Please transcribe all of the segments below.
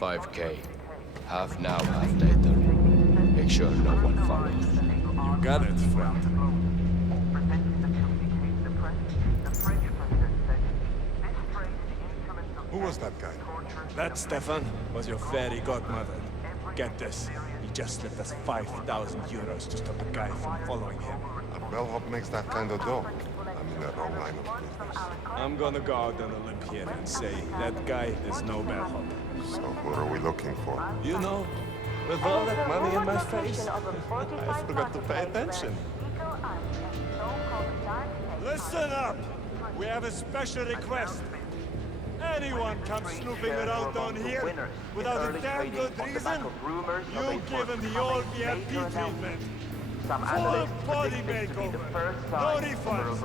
5K. Half now, half later. Make sure no one follows. You got it, friend. Who was that guy? That, Stefan, was your fairy godmother. Get this. He just slipped us 5,000 euros to stop a guy from following him. A bellhop makes that kind of dough. I'm in the wrong line of business. I'm gonna go out on a limb here and say that guy is no bellhop. So what are we looking for? You know, with all that money in my face, I forgot to pay attention. Listen up! We have a special request. Anyone comes snooping around down here without a damn good reason, you give him the old VIP treatment. Full body makeover, no refunds.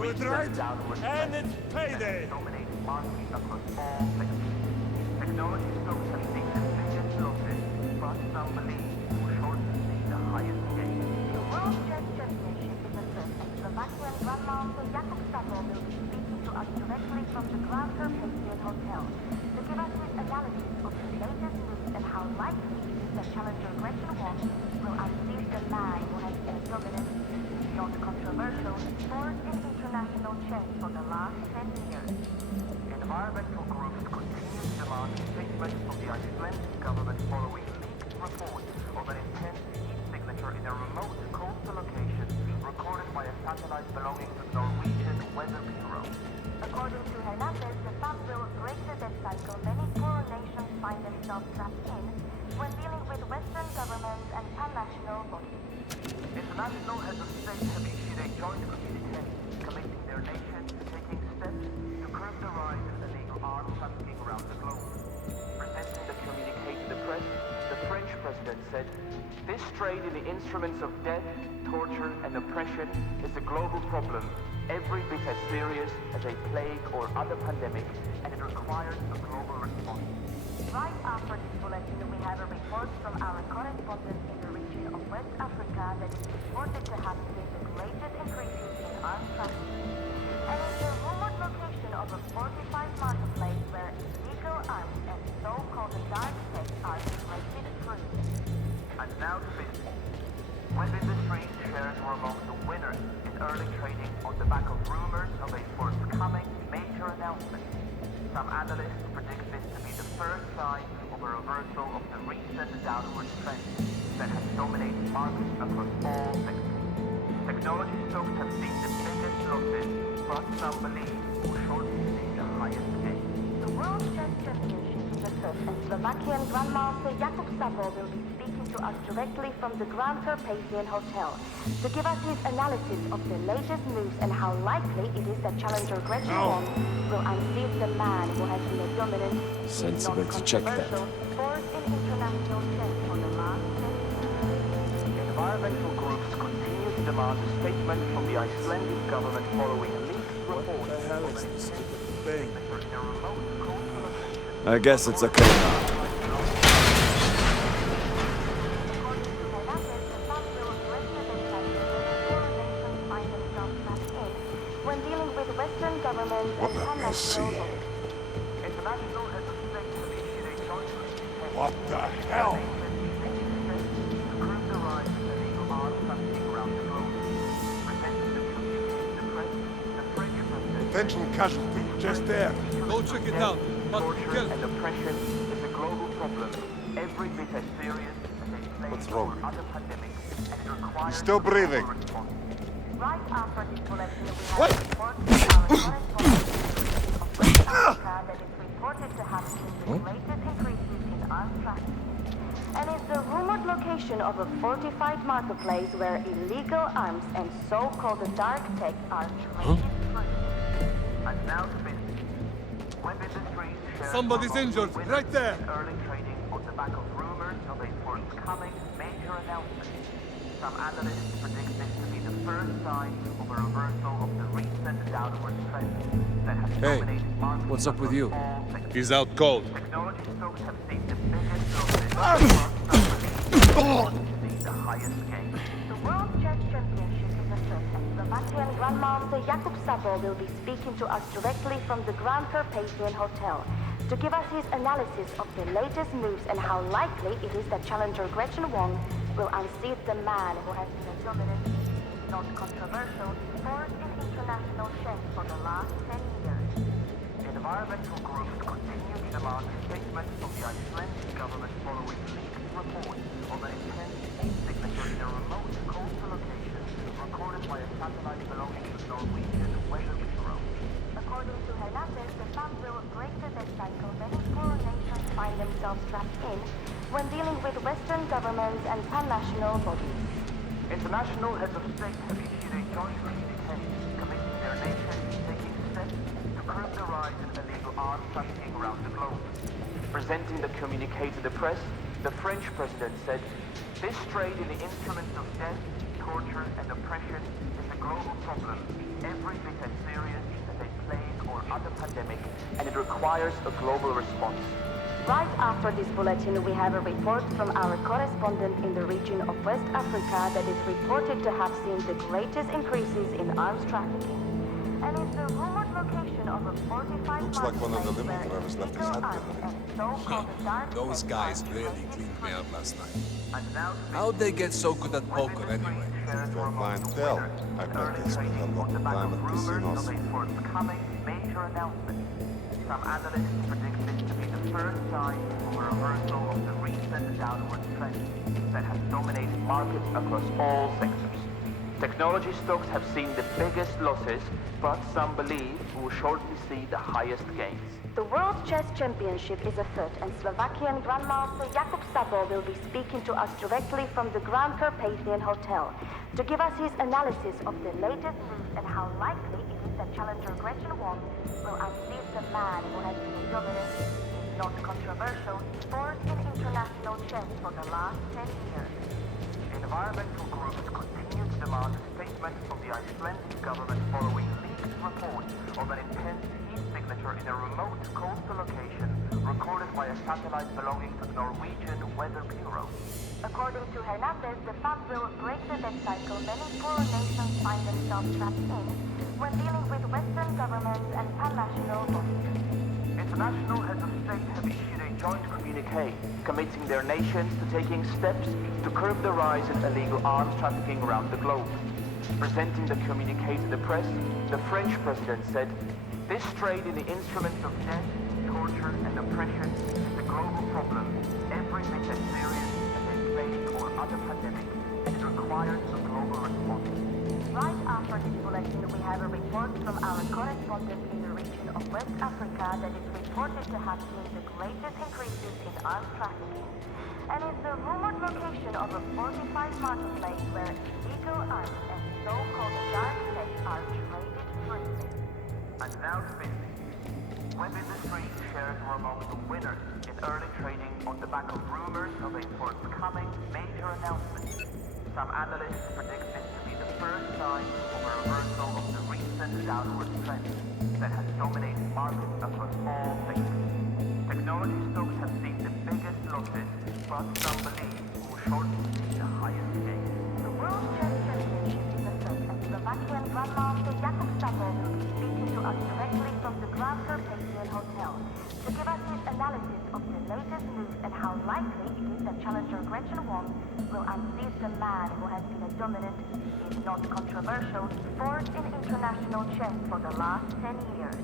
Good right? And it's payday. Technology stocks have seen the biggest losses, but some believe will shortly see the highest gain. The World Chess Championship is a first, and Slovakian Grandmaster Jakub Sabo will be speaking to us directly from the Grand Carpathian Hotel to give us his analysis of the latest news and how likely it is that challenger Gretchen Wong will unseat the man who has been dominant, not controversial, sport in international chess for the last 10 years. Environmental groups continue to demand a statement from the Icelandic government following leaked reports of an intense heat signature in a remote coastal location recorded by a satellite belonging to the Norwegian Weather Bureau. According to Hernandez, the sun will break the death cycle many poorer nations find themselves trapped in when dealing with Western governments and pan-national bodies. International heads of state have issued a joint communique committing their nations to taking steps to curb the rise of illegal arms trafficking around the globe. Presenting the communique to the press, the French president said, "This trade in the instruments of death, torture and oppression is a global problem, every bit as serious as a plague or other pandemic, and it requires a global response." Right after this bulletin, we have a report from our correspondent in the region of West Africa that is reported to have seen the greatest increases in arms trafficking. And in the rumored location of a fortified marketplace where illegal arms and so-called dark tech are traded through. And now to business. Web Industries shares were among the winners in early trading on the back of rumors of a forthcoming major announcement. Some analysts predict this to be the first sign of a reversal of the recent downward trend that has dominated markets across all sectors. Technology stocks have seen the biggest losses, but some believe will shortly see the highest gain. The World Chess Championship is a first, and Slovakian Grandmaster Jakub Sabo will be speaking to us directly from the Grand Carpathian Hotel to give us his analysis of the latest moves and how likely it is that challenger Gretchen Wong will unseat the man who has been a dominant, Sensible to check that. force in international chess for the last 10 years. Environmental groups continue to demand a statement from the Icelandic government following leaked reports. What the hell is this stupid thing? I guess it's okay now. When dealing with Western governments and pan-national bodies. International heads of state have issued a joint communique. What the hell? To curb the rise of illegal arms trafficking around the globe. Presenting the communique to the press, the French president. Potential casualty, just there. Go check it out. But Torture kill. and oppression is a global problem, every bit as serious as a plague What's wrong? or other pandemic, and it requires He's still breathing. a response. Right after this bulletin, we have a report from our correspondent of West Africa that is reported to have seen the greatest increases in arms trafficking, and is the rumored location of a fortified marketplace where illegal arms and so-called dark tech are traded through. And now to business. Web Industries shares Somebody's were among injured, the winners right there. in early trading on the back of rumors of a forthcoming major announcement. Some analysts predict this to be the first sign of a reversal of the recent downward trend that has Hey, dominated markets what's up with you? across all sectors. He's out cold. Technology stocks have seen the biggest losses, but some believe see the highest gain. The World Chess Championship is a first, and Slovakian Grandmaster Jakub Sabo will be speaking to us directly from the Grand Carpathian Hotel to give us his analysis of the latest moves and how likely it is that challenger Gretchen Wong will unseat the man who has been a dominant, not controversial, force in international chess for the last 10 years. Environmental groups continue to demand statements from the Icelandic government following leaked reports of an intense heat signature in a remote coastal location recorded by a satellite belonging to the Norwegian Weather Bureau. According to Hernandez, the sun will break the death cycle many poorer nations find themselves trapped in when dealing with Western governments and pan-national bodies. International heads of state have issued a joint communique committing their nations to taking steps to curb the rise in illegal arms trafficking around the globe. Presenting the communique to the press, the French president said, "This trade in the instruments of death, torture and oppression is a global problem, every bit as serious as a plague or other pandemic, and it requires a global response." Right after this bulletin, we have a report from our correspondent in the region of West Africa that is reported to have seen the greatest increases in arms trafficking. And is the rumored location of a 45 Looks like one of the Liberal drivers left his hat behind. Those guys really cleaned me out last night. And now How'd they get so good at poker anyway? Their clientele. I bet they spend a lot of time at casinos. forthcoming major announcement. Some analysts predict this to be the first sign of a reversal of the recent downward trend that has dominated markets across all sectors. Technology stocks have seen the biggest losses, but some believe we will shortly see the highest gains. The World Chess Championship is afoot, and Slovakian Grandmaster Jakub Sabo will be speaking to us directly from the Grand Carpathian Hotel to give us his analysis of the latest news and how likely it is that challenger Gretchen Wong will unseat the man who has been a dominant, not controversial, force in international chess for the last 10 years. Environmental groups continue to demand a statement from the Icelandic government following leaked reports of an intense heat signature in a remote coastal location recorded by a satellite belonging to the Norwegian Weather Bureau. According to Hernandez, the fund will break the death cycle many poorer nations find themselves trapped in when dealing with Western governments and pan-national bodies. International heads of state have issued a joint communique committing their nations to taking steps to curb the rise in illegal arms trafficking around the globe. Presenting the communique to the press, the French president said, "This trade in the instruments of death, torture and oppression is a global problem, every bit as serious as a plague or other pandemic, and it requires a global response." Right after this bulletin, we have a report from our correspondent in the region of West Africa that is reported to have seen the greatest increases in arms trafficking, and is the rumored location of a fortified marketplace where illegal arms and so-called dark tech are traded freely. And now to business. Web industry shares were among the winners in early trading on the back of rumors of a forthcoming major announcement. Some analysts predict this to be the first sign of a reversal of the recent downward trend that has dominated markets across all sectors. Technology stocks have seen the biggest losses, but some believe we will shortly see the highest gains. The World Chess Championship is afoot, and Slovakian Grandmaster Jakub Sabo will be speaking to us directly from the Grand Carpathian Hotel to give us his analysis of the latest news and how likely it is that challenger Gretchen Wong will unseat the man who has been a dominant, if not controversial, force in international chess for the last 10 years.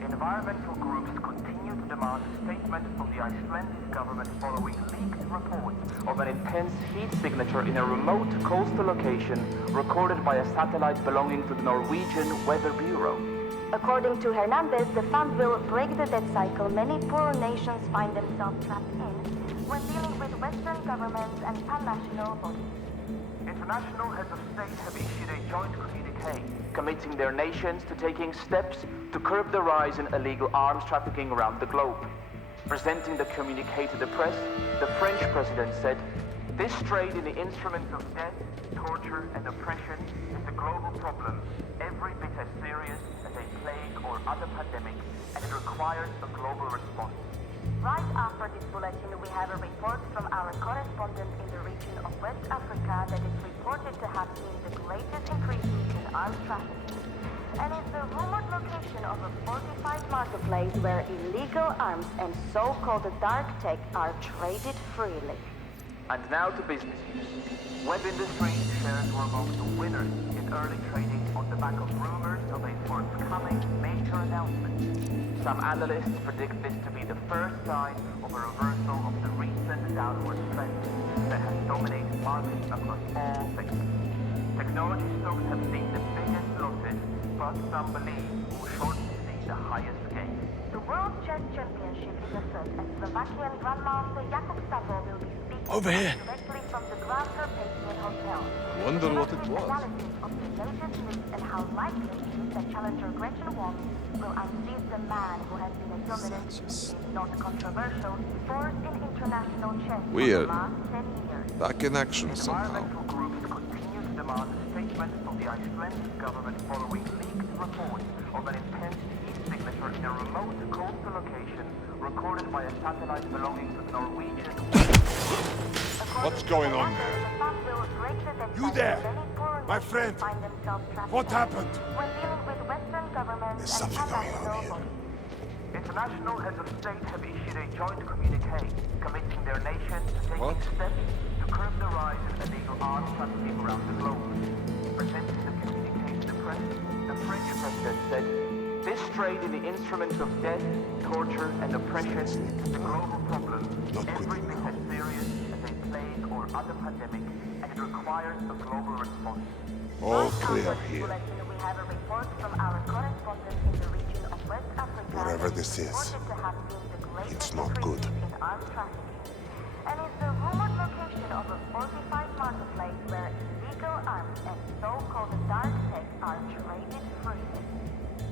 Environmental groups continue to demand a statement from the Icelandic government following leaked reports of an intense heat signature in a remote coastal location recorded by a satellite belonging to the Norwegian Weather Bureau. According to Hernandez, the fund will break the death cycle many poorer nations find themselves trapped in when dealing with Western governments and pan-national bodies. International heads of state have issued a joint communique committing their nations to taking steps to curb the rise in illegal arms trafficking around the globe. Presenting the communique to the press, the French president said, "This trade in the instruments of death, torture and oppression is a global problem, every bit as serious as a plague or other pandemic, and it requires a global response." Right after this bulletin, we have a report from our correspondent in the region of West Africa that is reported to have seen the greatest increases in arms trafficking, and is the rumored location of a fortified marketplace where illegal arms and so-called dark tech are traded freely. And now to business use. Web industry shares were among the winners in early trading on the back of rumors of a forthcoming major announcement. Some analysts predict this to be the first sign of a reversal of the recent downward trend that has dominated markets across all sectors. Technology stocks have seen the biggest losses, but some believe will shortly see the highest gains. The World Chess Championship is afoot, and Slovakian Grandmaster Jakub Sabo will be speaking Over here. directly from the Grand Carpathian Hotel. Wonder what it was. Analysis of the latest news and how likely it is that challenger Gretchen Wong will unseat the man who has been a dominant, if not controversial, force in international chess Weird. for the last 10 years. Back in action somehow. Environmental groups continue to demand a statement from the Icelandic government following leaked reports of an intense heat signature in a remote coastal location recorded by a satellite belonging to the Norwegian. What's going on there? You there, my friend. What happened? When dealing with Western governments There's something and going on here. International heads of state have issued a joint communique committing their nations to taking steps to curb the rise in illegal arms trafficking around the globe. Presenting the communique to the press, the French president said, "This trade in the instruments of death, torture, and oppression is a global problem, every bit as serious as a plague or other pandemic, and it requires a global response." All clear here. We have a report from our correspondent in the region of West Africa. Whatever this is, reported to have seen the greatest it's not good. increases in arms trafficking, and is the rumored location of a fortified marketplace where illegal arms and so-called dark tech are traded freely.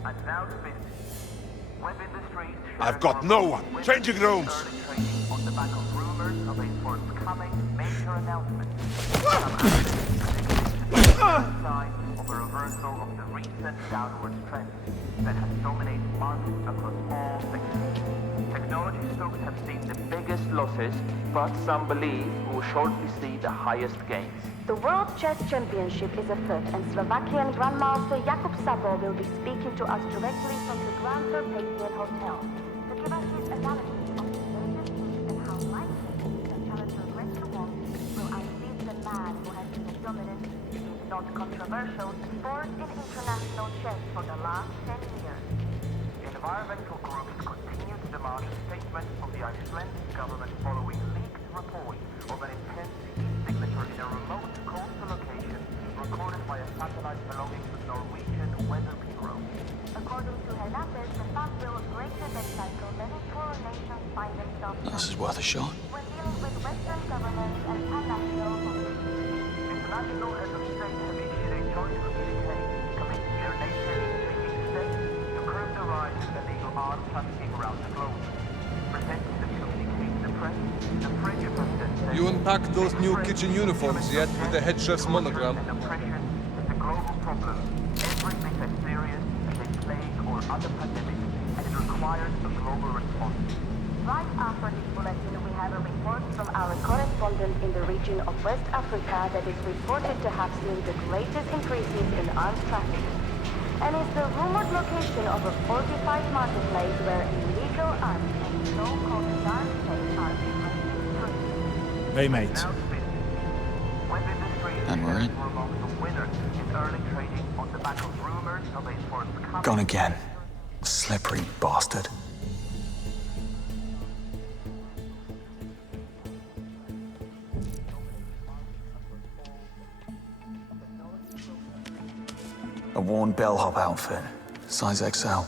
And now to business. Web industry I've got no one. Changing rooms. early trading on the back of rumors of a forthcoming major announcement. Some analysts predict this to be the first sign of a reversal of the recent downward trend that has dominated markets across all sectors. Technology stocks have seen the biggest losses, but some believe will shortly see the highest gains. The World Chess Championship is afoot, and Slovakian Grandmaster Jakub Sabo will be speaking to us directly from the Grand Carpathian Hotel to give us his analysis of the latest news and how likely it is that challenger Gretchen Wong will unseat the man who has been a dominant, if not controversial, force in international chess for the last 10 years. Environmental groups continue to demand a statement from the Icelandic government following leaked reports of an intense heat signature in a remote coastal location recorded by a satellite belonging to the Norwegian Weather Bureau. According to Helates, the fund will break the death cycle many poorer nations find themselves This is worth a shot. when dealing with Western governments and pan-national bodies. International heads of state have issued a joint communique committing their nations to taking steps to curb the rise in illegal arms trafficking around the globe. Presenting the communique to the press, the French president said, You unpacked those new kitchen uniforms yet with the head chef's monogram? and oppression is a global problem, every bit as serious as a plague or other pandemic, and it requires a global response. Right after this bulletin, we have a report from our correspondent in the region of West Africa that is reported to have seen the greatest increases in arms trafficking, and is the rumored location of a fortified marketplace where illegal arms and so-called dark tech are traded freely. Hey, mate. Now to business. Web industry And we're in. were among the winners in early trading on the back of rumors of a forthcoming... Gone again. Slippery bastard. A worn bellhop outfit, size XL.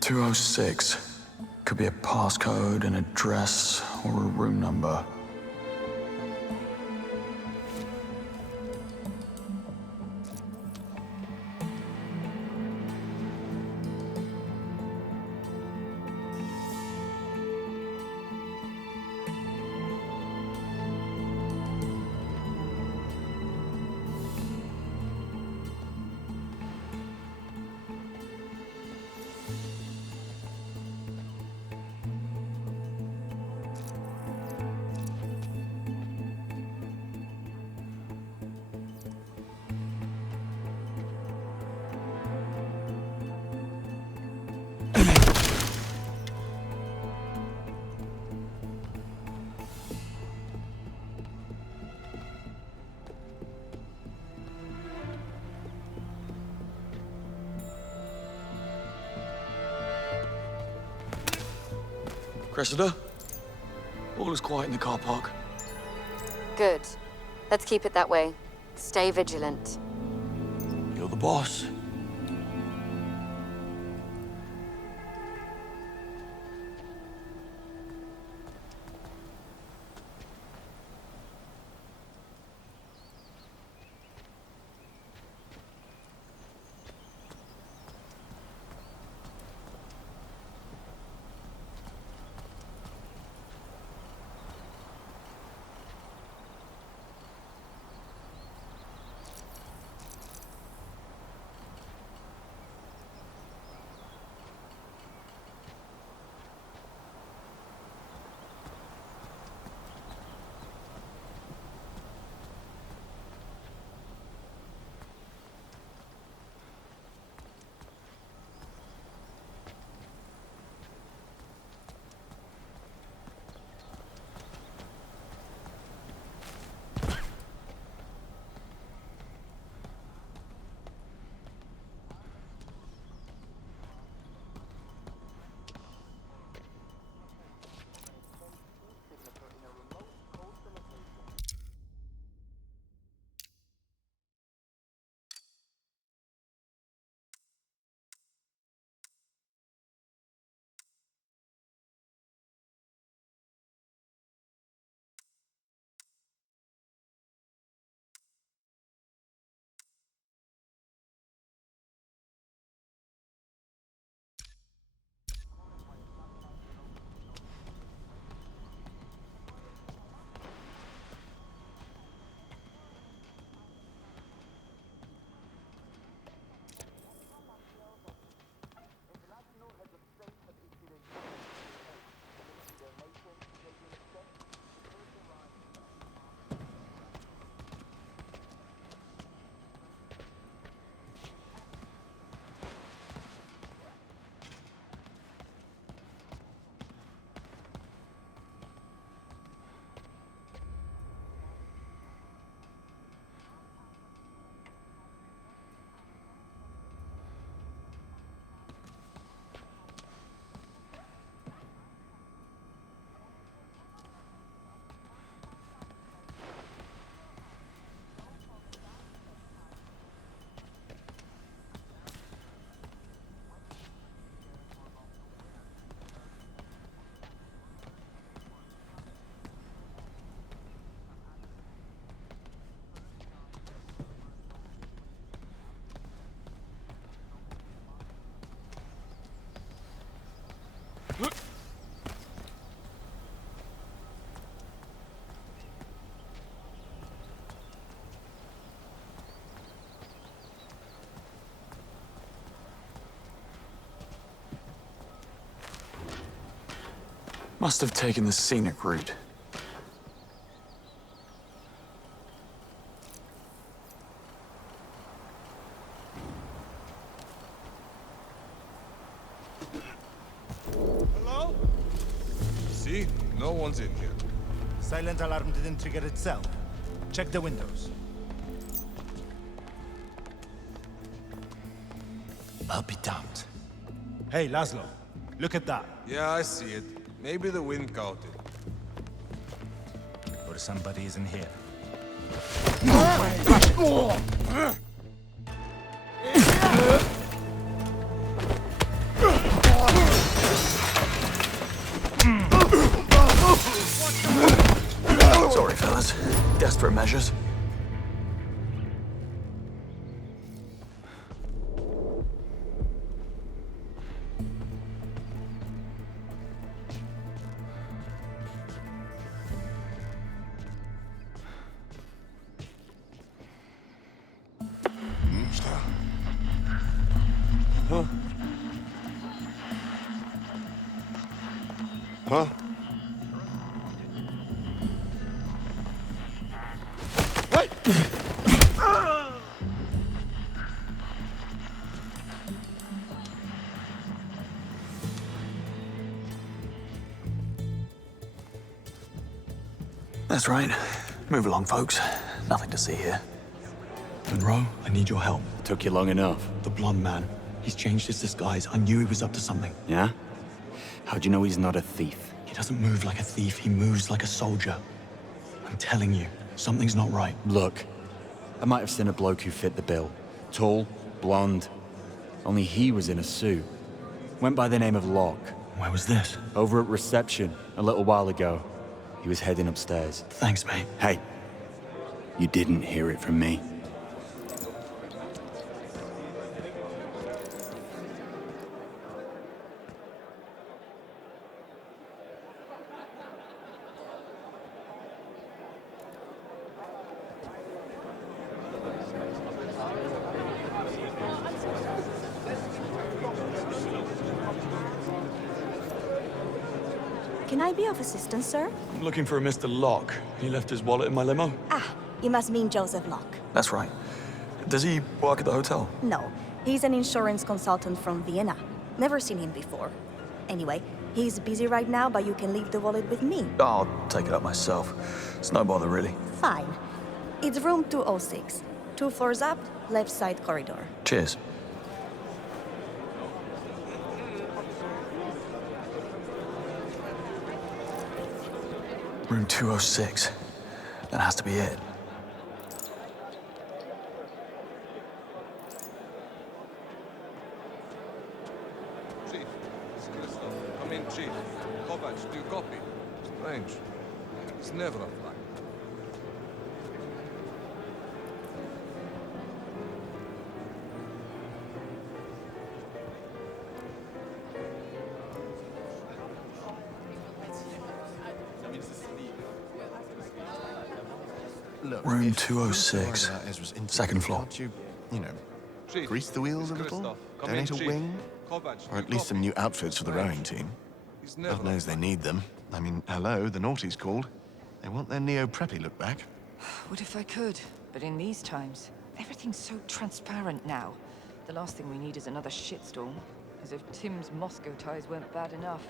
206. Could be a passcode, an address, or a room number. Cressida? All is quiet in the car park. Good. Let's keep it that way. Stay vigilant. You're the boss. Must have taken the scenic route. Hello? See? No one's in here. Silent alarm didn't trigger itself. Check the windows. I'll be damned. Hey, Laszlo. Look at that. Yeah, I see it. Maybe the wind caught it. Or somebody isn't here. Sorry, fellas. Desperate measures. Huh? That's right. Move along, folks. Nothing to see here. Monroe, I need your help. Took you long enough. The blonde man. He's changed his disguise. I knew he was up to something. Yeah? How'd you know he's not a thief? He doesn't move like a thief, he moves like a soldier. I'm telling you, something's not right. Look, I might have seen a bloke who fit the bill. Tall, blonde. Only he was in a suit. Went by the name of Locke. Where was this? Over at reception, a little while ago. He was heading upstairs. Thanks, mate. Hey, you didn't hear it from me. Can I be of assistance, sir? I'm looking for a Mr. Locke. He left his wallet in my limo. Ah, you must mean Joseph Locke. That's right. Does he work at the hotel? No, he's an insurance consultant from Vienna. Never seen him before. Anyway, he's busy right now, but you can leave the wallet with me. I'll take it up myself. It's no bother, really. Fine. It's room 206. 2 floors up, left side corridor. Cheers. Room 206. That has to be it. Chief, it's Christoph. Come in, Chief. Kovac, do you copy? Strange. It's never a flight. Look, Room if 206. you're worried about Ezra's interview, Second floor. Can't you know, Chief, grease the wheels a it's little? Christoph. Come Donate in, a Chief. wing? Kovac, Or at do least you some copy? new outfits for the rowing team. He's never God a knows they need them. I mean, hello, the naughty's called. They want their neo-preppy look back. What if I could? But in these times, everything's so transparent now. The last thing we need is another shitstorm. As if Tim's Moscow ties weren't bad enough.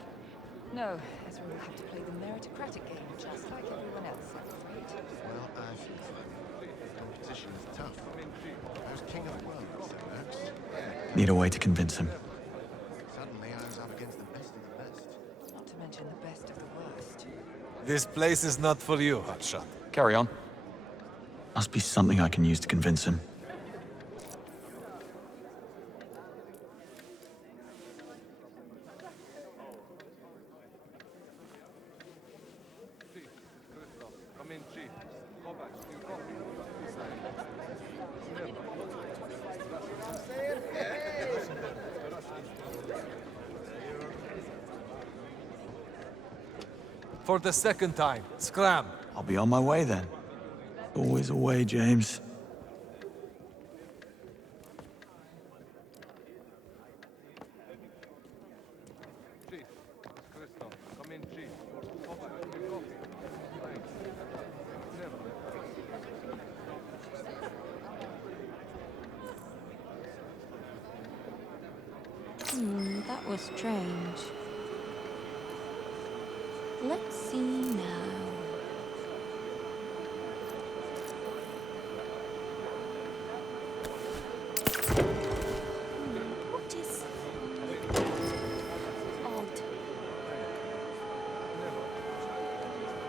No, Ezra will have to play the meritocratic game, just like everyone else, I'm afraid. Well, I think the competition is tough. Who's king of the world, Mr. Burks? Need a way to convince him. Suddenly I was up against the best of the best. Not to mention the best of the worst. This place is not for you, Hotshot. Carry on. Must be something I can use to convince him. Come in, Chief. Kovac, do you copy? For the second time, scram. I'll be on my way then. Always a way, James. Chief, it's Christoph. Come in, Chief. Kovac, do you copy? Thanks. Never. That was strange. Let's see now. What is odd?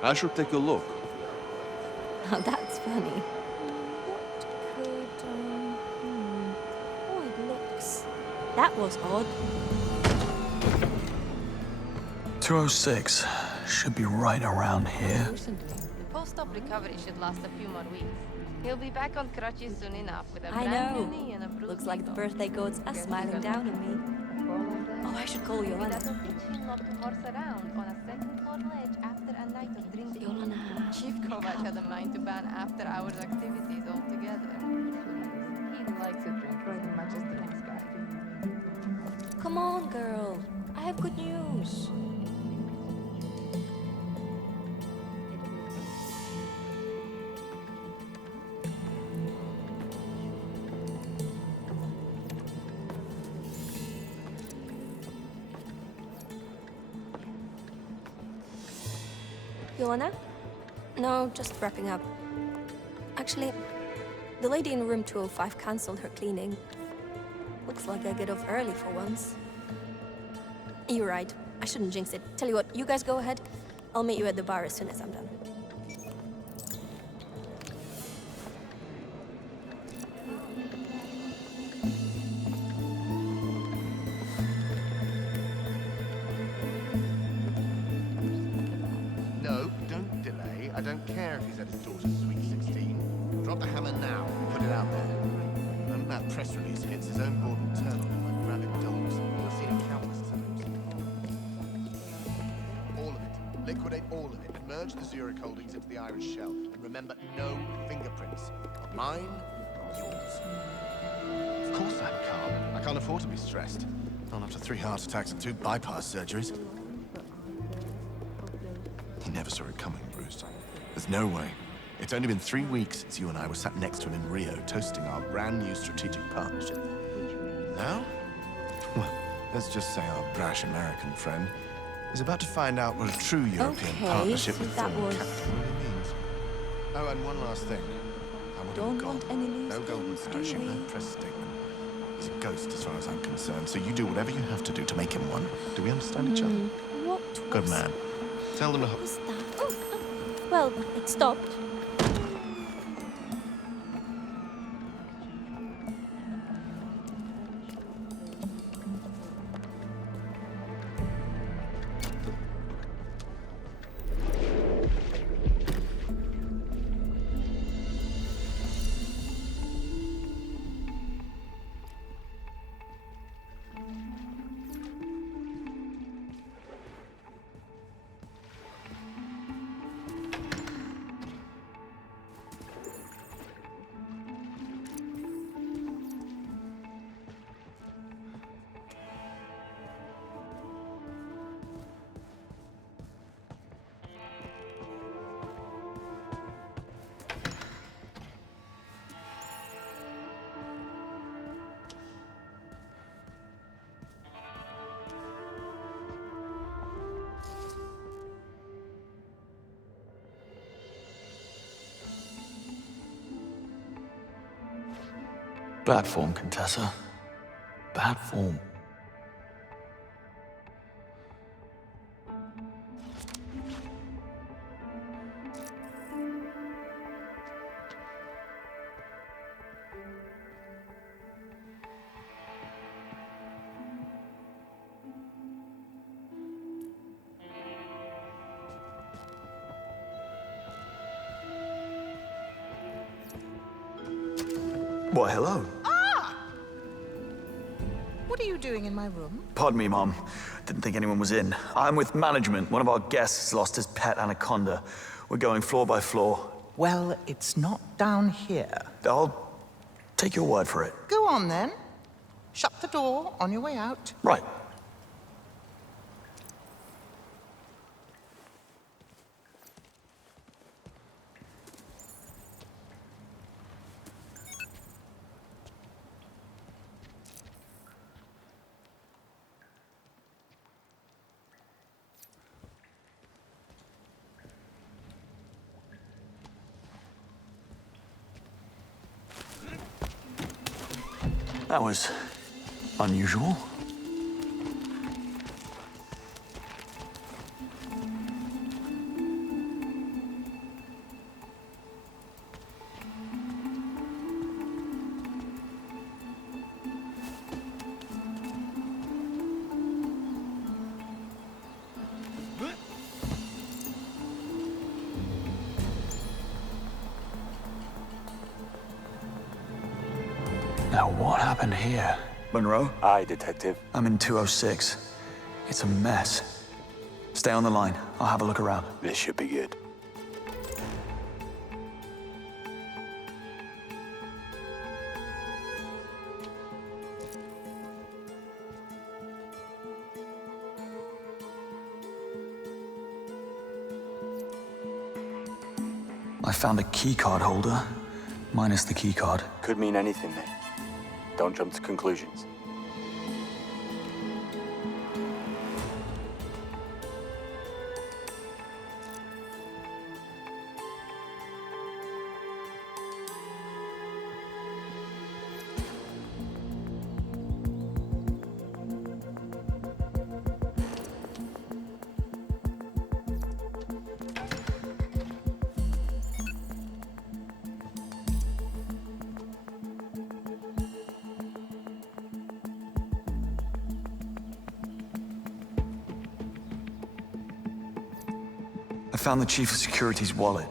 I should take a look. Oh, that's funny. What could, Oh, it looks... That was odd. 206. Should be right around here. Post-op recovery should last a few more weeks. He'll be back on crutches soon enough with a I brand know. new knee and a bruised Looks like the ego. birthday gods are smiling down at me. Oh, I should call Joanna. That'll teach him not to horse around on a second-floor ledge after a night of drinking. Joanna. Chief Kovac had a mind to ban after-hours activities altogether. He likes a drink as much as the next guy. Come on, girl. I have good news. Joanna? No, just wrapping up. Actually, the lady in room 205 cancelled her cleaning. Looks like I get off early for once. You're right. I shouldn't jinx it. Tell you what, you guys go ahead. I'll meet you at the bar as soon as I'm done. No, don't delay. I don't care if he's at his daughter's sweet 16. Drop the hammer now and put it out there. The moment that press release hits, his own board will turn on him like rabid dogs. You've seen it countless times. All of it. Liquidate all of it. Merge the Zurich holdings into the Irish shell. And remember, no fingerprints. Not mine, not yours. Of course I'm calm. I can't afford to be stressed. Not after 3 heart attacks and 2 bypass surgeries. He never saw it coming, Bruce. There's no way. It's only been 3 weeks since you and I were sat next to him in Rio, toasting our brand new strategic partnership. Now? Well, let's just say our brash American friend is about to find out what a true European partnership with foreign capital really means. Oh, and one last thing. I want him gone. No golden parachute, no press statement. He's a ghost as far as I'm concerned, so you do whatever you have to do to make him one. Do we understand each other? What? Good man. Tell them to... What was that? Oh, well, it stopped. Bad form, Contessa. Bad form. Why, hello. What are you doing in my room? Pardon me, Mom. Didn't think anyone was in. I'm with management. One of our guests lost his pet anaconda. We're going floor by floor. Well, it's not down here. I'll take your word for it. Go on, then. Shut the door on your way out. Right. That was unusual. Now, what happened here? Monroe? Aye, Detective. I'm in 206. It's a mess. Stay on the line. I'll have a look around. This should be good. I found a keycard holder, minus the keycard. Could mean anything, mate. Don't jump to conclusions. I found the Chief of Security's wallet.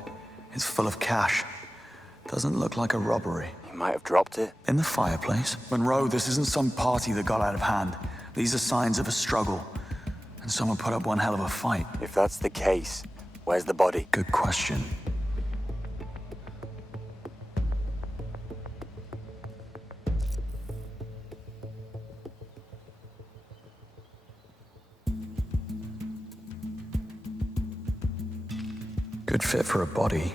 It's full of cash. Doesn't look like a robbery. He might have dropped it. In the fireplace? Monroe, this isn't some party that got out of hand. These are signs of a struggle. And someone put up one hell of a fight. If that's the case, where's the body? Good question. Good fit for a body.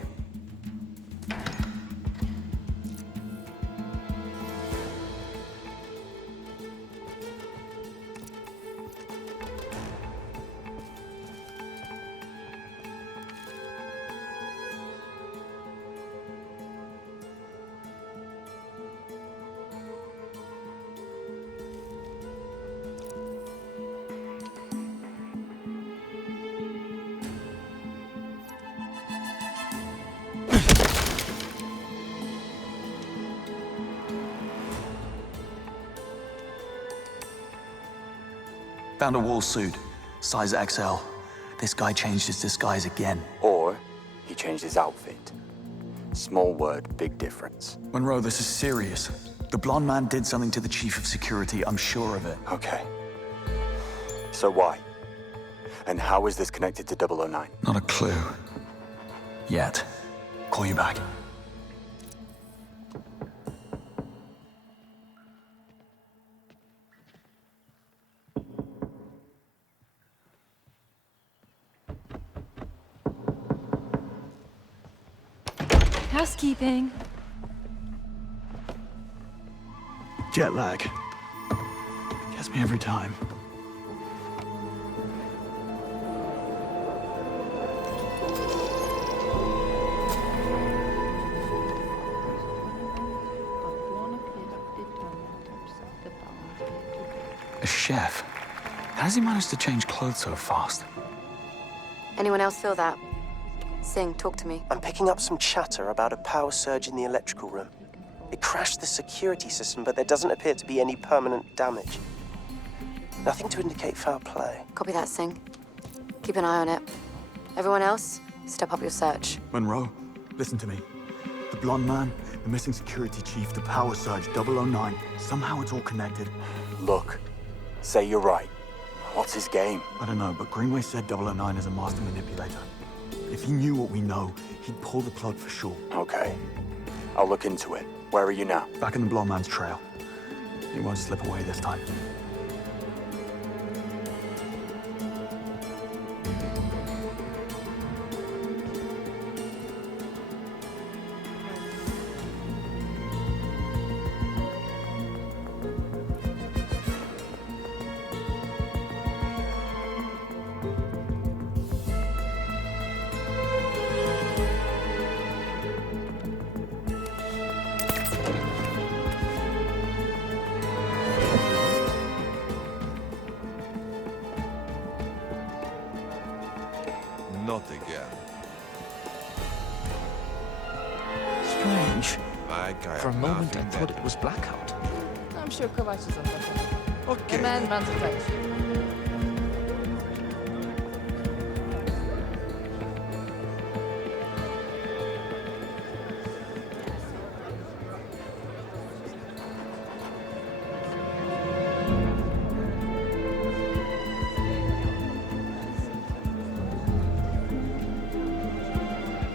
Found a wall suit, size XL. This guy changed his disguise again. Or he changed his outfit. Small word, big difference. Monroe, this is serious. The blonde man did something to the Chief of Security, I'm sure of it. Okay. So why? And how is this connected to 009? Not a clue. Yet. Call you back. Housekeeping. Jet lag. Gets me every time. A chef? How does he manage to change clothes so fast? Anyone else feel that? Singh, talk to me. I'm picking up some chatter about a power surge in the electrical room. It crashed the security system, but there doesn't appear to be any permanent damage. Nothing to indicate foul play. Copy that, Singh. Keep an eye on it. Everyone else, step up your search. Monroe, listen to me. The blonde man, the missing security chief, the power surge, 009. Somehow it's all connected. Look, say you're right. What's his game? I don't know, but Greenway said 009 is a master manipulator. If he knew what we know, he'd pull the plug for sure. Okay. I'll look into it. Where are you now? Back in the blonde man's trail. He won't slip away this time. Not again. Strange. For a am moment, I nothing thought better. it was blackout. I'm sure Kovac is on top of it. Okay. The man runs a place.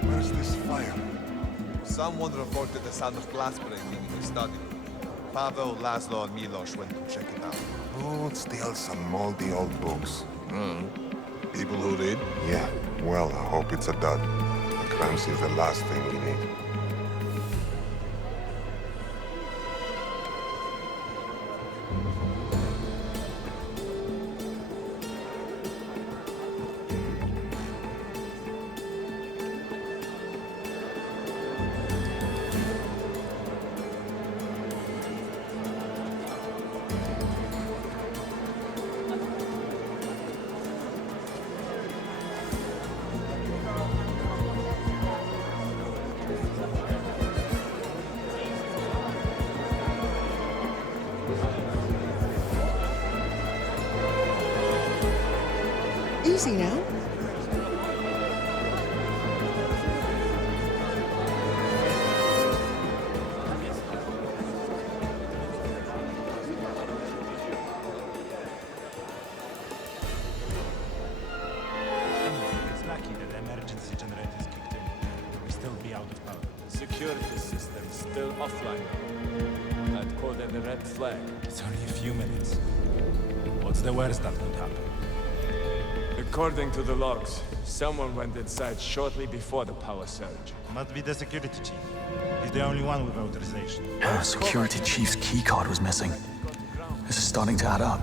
Where's this fire? Someone reported the sound of glass breaking in his study. Pavel, Laszlo, and Milos went to check it out. Oh, still some moldy old books. People who read? Yeah, well, I hope it's a dud. A Cramsy is the last thing we need. Easy now. time. I'd call that a red flag. It's only a few minutes. What's the worst that could happen? According to the logs, someone went inside shortly before the power surge. Must be the security chief. He's the only one with authorization. Security chief's keycard was missing. This is starting to add up.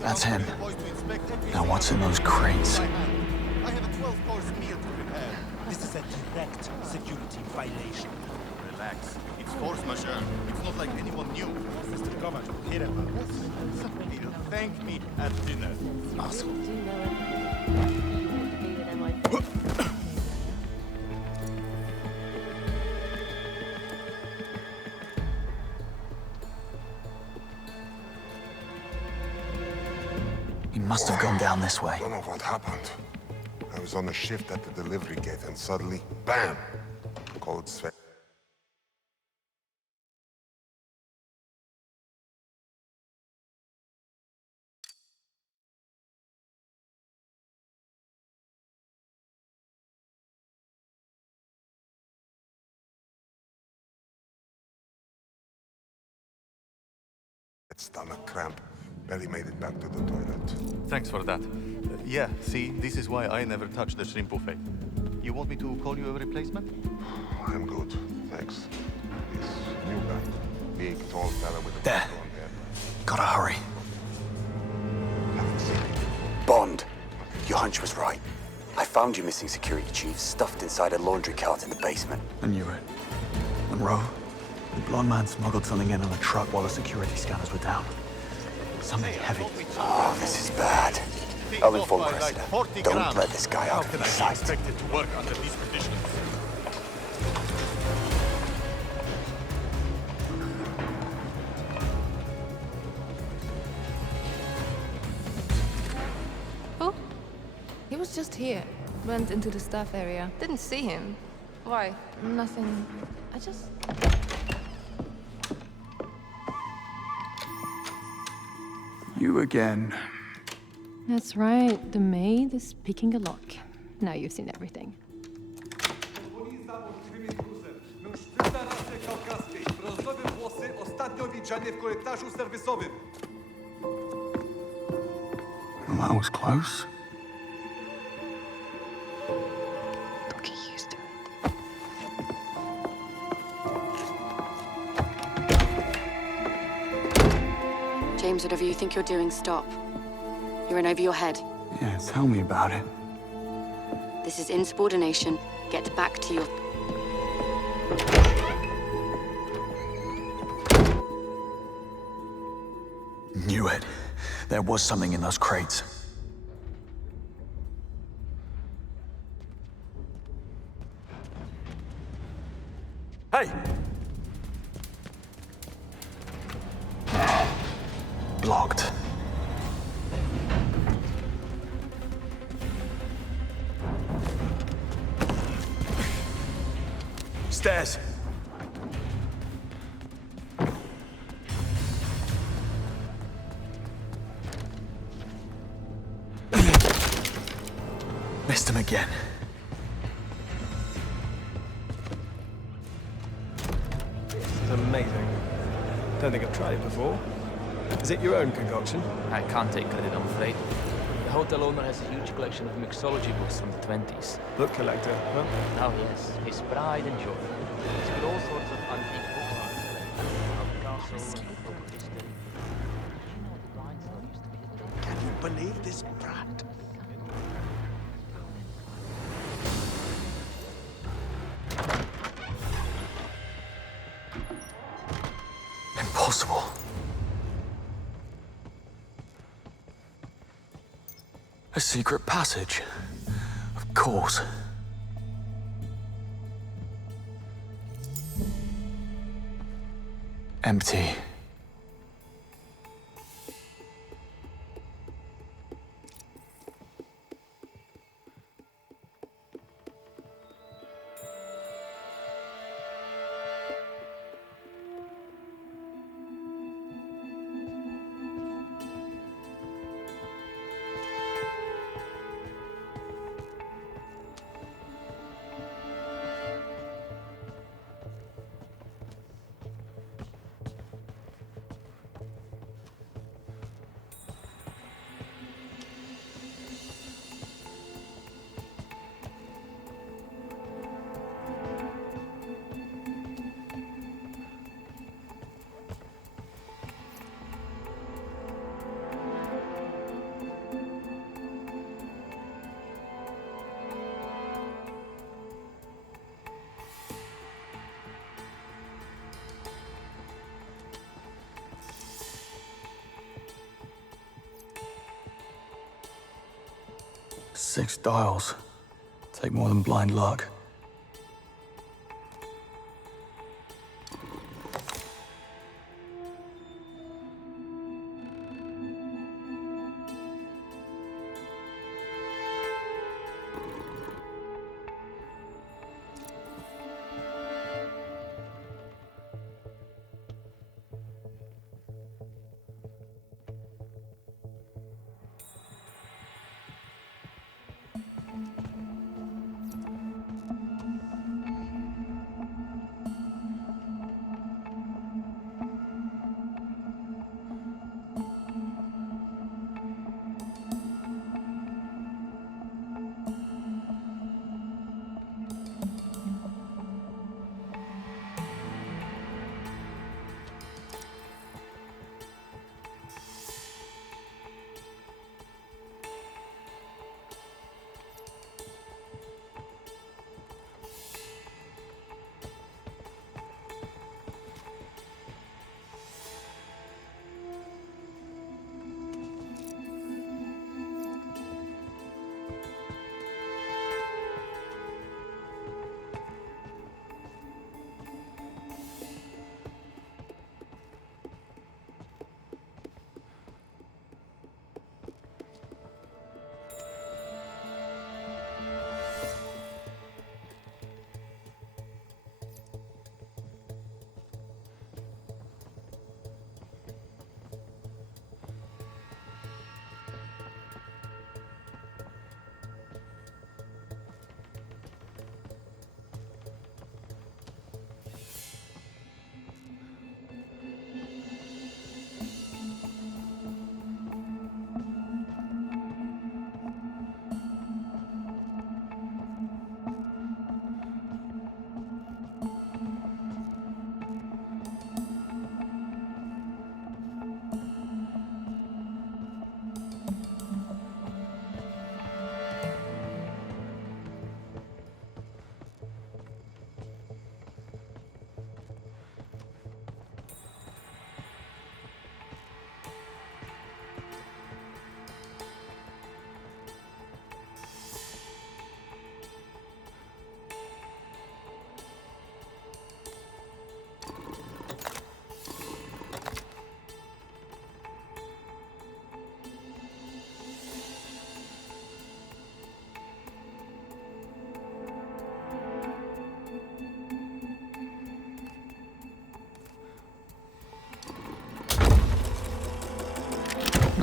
That's him. Now what's in those crates? I have a 12-course meal to prepare. This is a direct security violation. Relax. It's force majeure. It's not like anyone knew. Mr. Kovac will hear about this. He'll thank me at dinner. Asshole. He must have gone down this way. I don't know what happened. I was on a shift at the delivery gate and suddenly, BAM! Cold sweat. Stomach cramp. Barely made it back to the toilet. Thanks for that. Yeah, see, this is why I never touch the shrimp buffet. You want me to call you a replacement? I'm good, thanks. This new guy. Big, tall fella with a There. blonde hair. Gotta hurry. Haven't seen him. Bond, your hunch was right. I found you missing security chief stuffed inside a laundry cart in the basement. I knew it. Monroe, the blonde man smuggled something in on a truck while the security scanners were down. Something heavy. Oh, this is bad. I'll inform Cressida. Don't let this guy out of his sight. Expected to work under these conditions. Oh, he was just here. Went into the staff area. Didn't see him. Why? Nothing. I just... You again. That's right. The maid is picking a lock. Now you've seen everything. Well, that was close. Don't get used to it. James, whatever you think you're doing, stop. You're in over your head. Yeah, tell me about it. This is insubordination. Get back to your... Knew it. There was something in those crates. Hey! Blocked. Stairs! Missed him again. This is amazing. Don't think I've tried it before. Is it your own concoction? I can't take credit, I'm afraid. The hotel owner has a huge collection of mixology books from the 20s. Book collector, huh? Oh, yes. His pride and joy. He's got all sorts of antique books on his collection. Castle, book of history. You know, the blind store used to be a little... Can you believe this brat? Impossible. A secret passage. Of course. Empty. 6 dials. Take more than blind luck.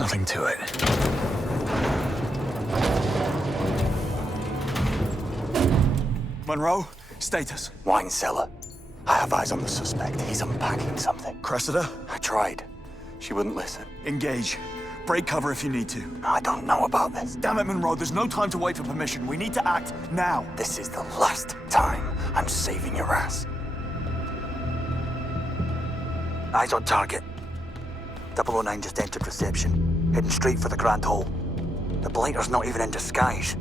Nothing to it. Monroe, status. Wine cellar. I have eyes on the suspect. He's unpacking something. Cressida? I tried. She wouldn't listen. Engage. Break cover if you need to. I don't know about this. Damn it, Monroe, there's no time to wait for permission. We need to act now. This is the last time I'm saving your ass. Eyes on target. 009 just entered reception, heading straight for the Grand Hall. The blighter's not even in disguise.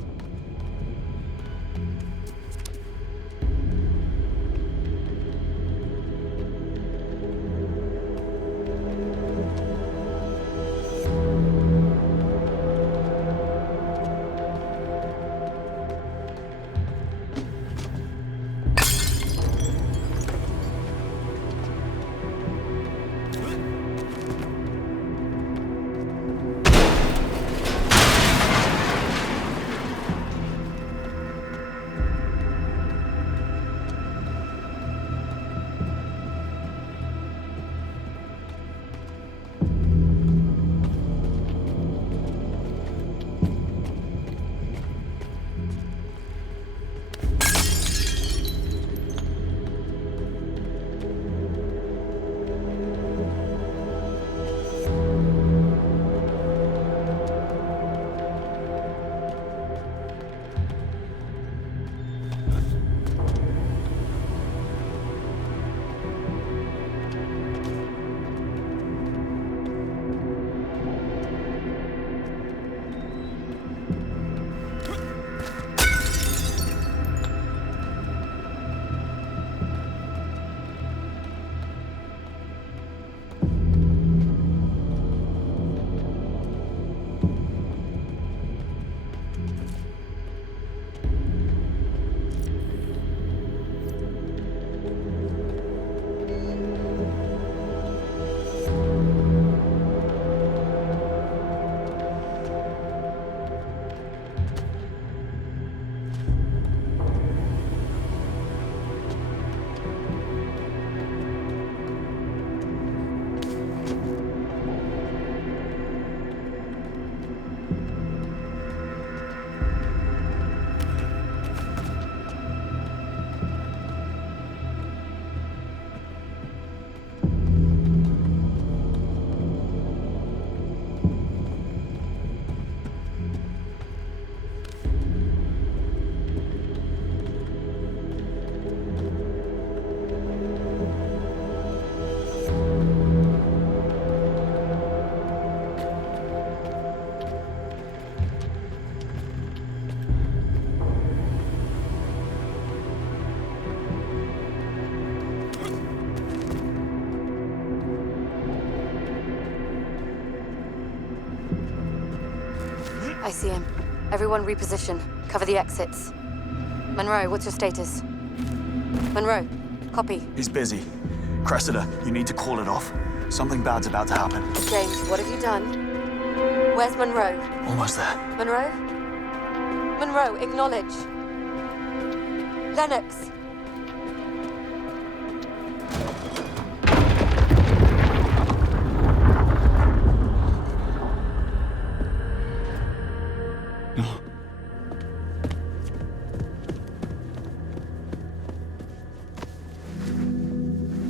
I see him. Everyone reposition. Cover the exits. Monroe, what's your status? Monroe, copy. He's busy. Cressida, you need to call it off. Something bad's about to happen. James, what have you done? Where's Monroe? Almost there. Monroe? Monroe, acknowledge. Lennox!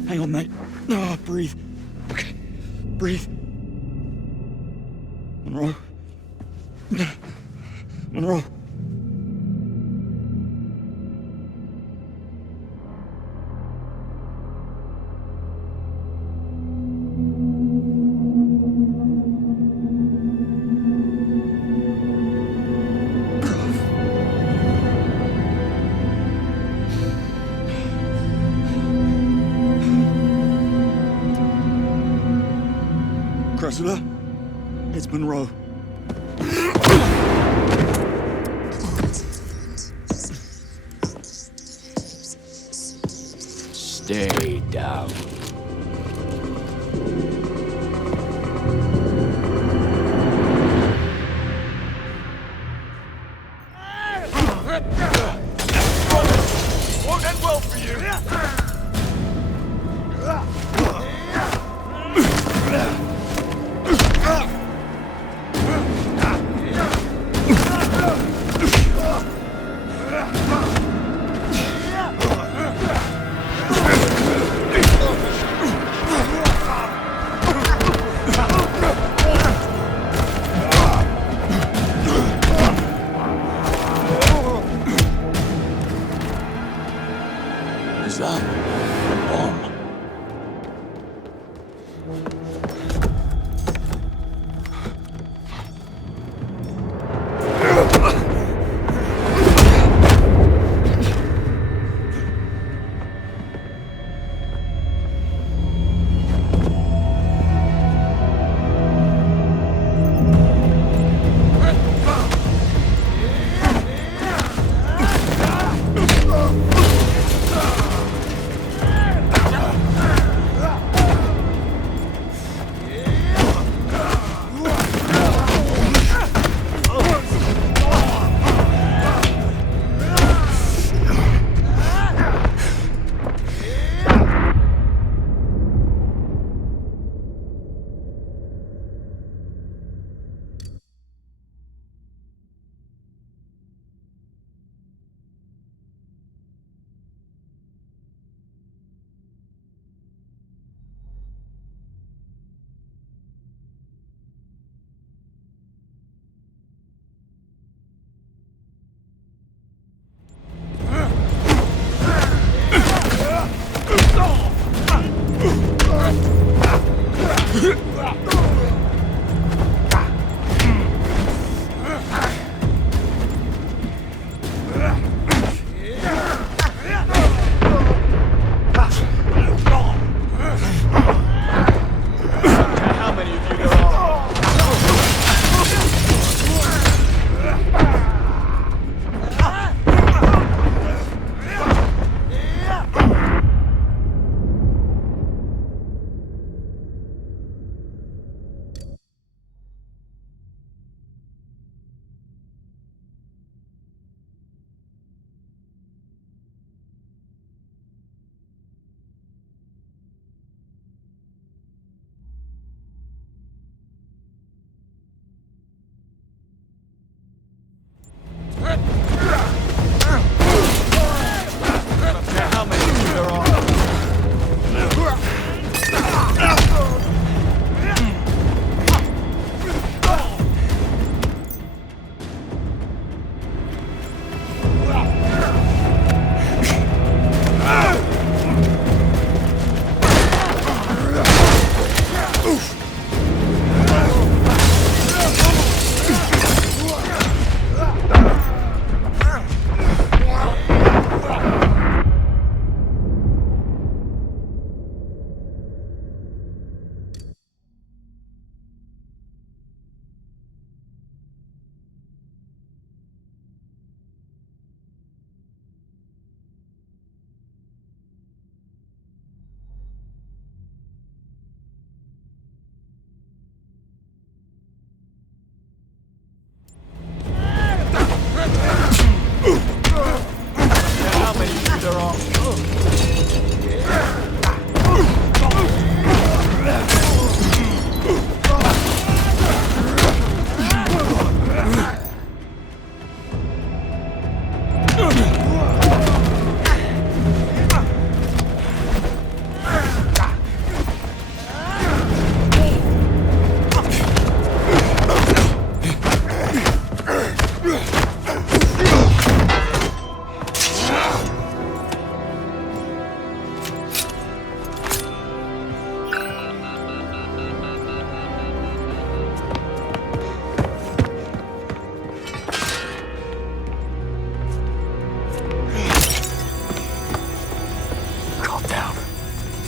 Hang on, mate. No, breathe. Okay, breathe. Monroe. Monroe. Cressida, it's Monroe. Stay down. Won't end well for you. Is that a bomb?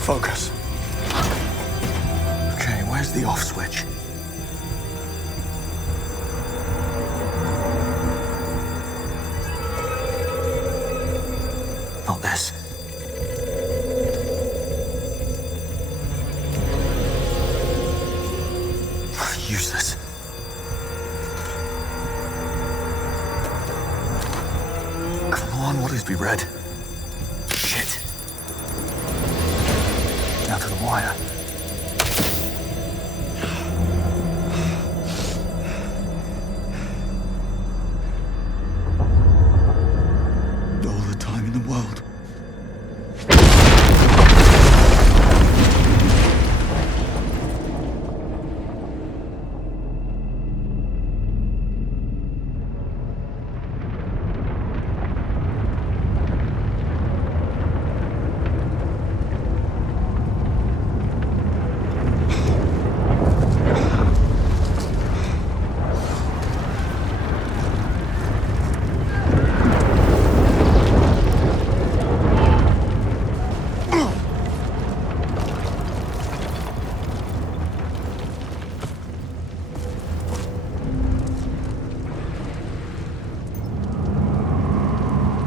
Focus. Okay, where's the off switch? Not this. Useless. Come on, what is to be read? Shit. Now to the wire. All the time in the world.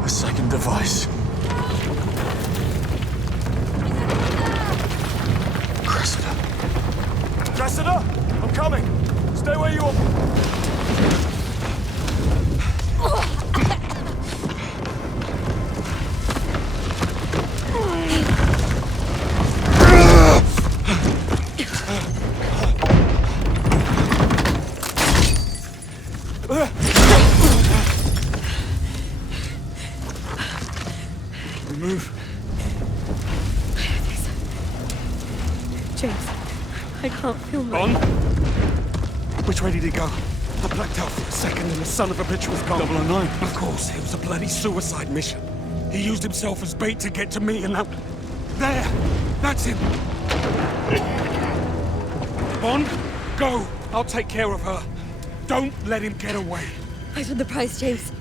A second device. Cressida. Cressida, I'm coming. Stay where you are. Move. James, I can't feel my... Bond? Which way did he go? I blacked out for a second and the son of a bitch was gone. 009. Of course, it was a bloody suicide mission. He used himself as bait to get to me and that... There! That's him! Bond, go! I'll take care of her. Don't let him get away. I paid the price, James.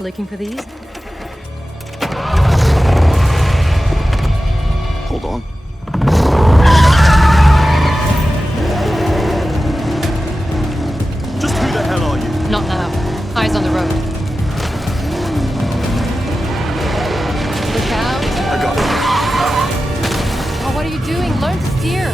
Looking for these? Hold on. Just who the hell are you? Not now. Eyes on the road. Look out. I got it. Oh, what are you doing? Learn to steer.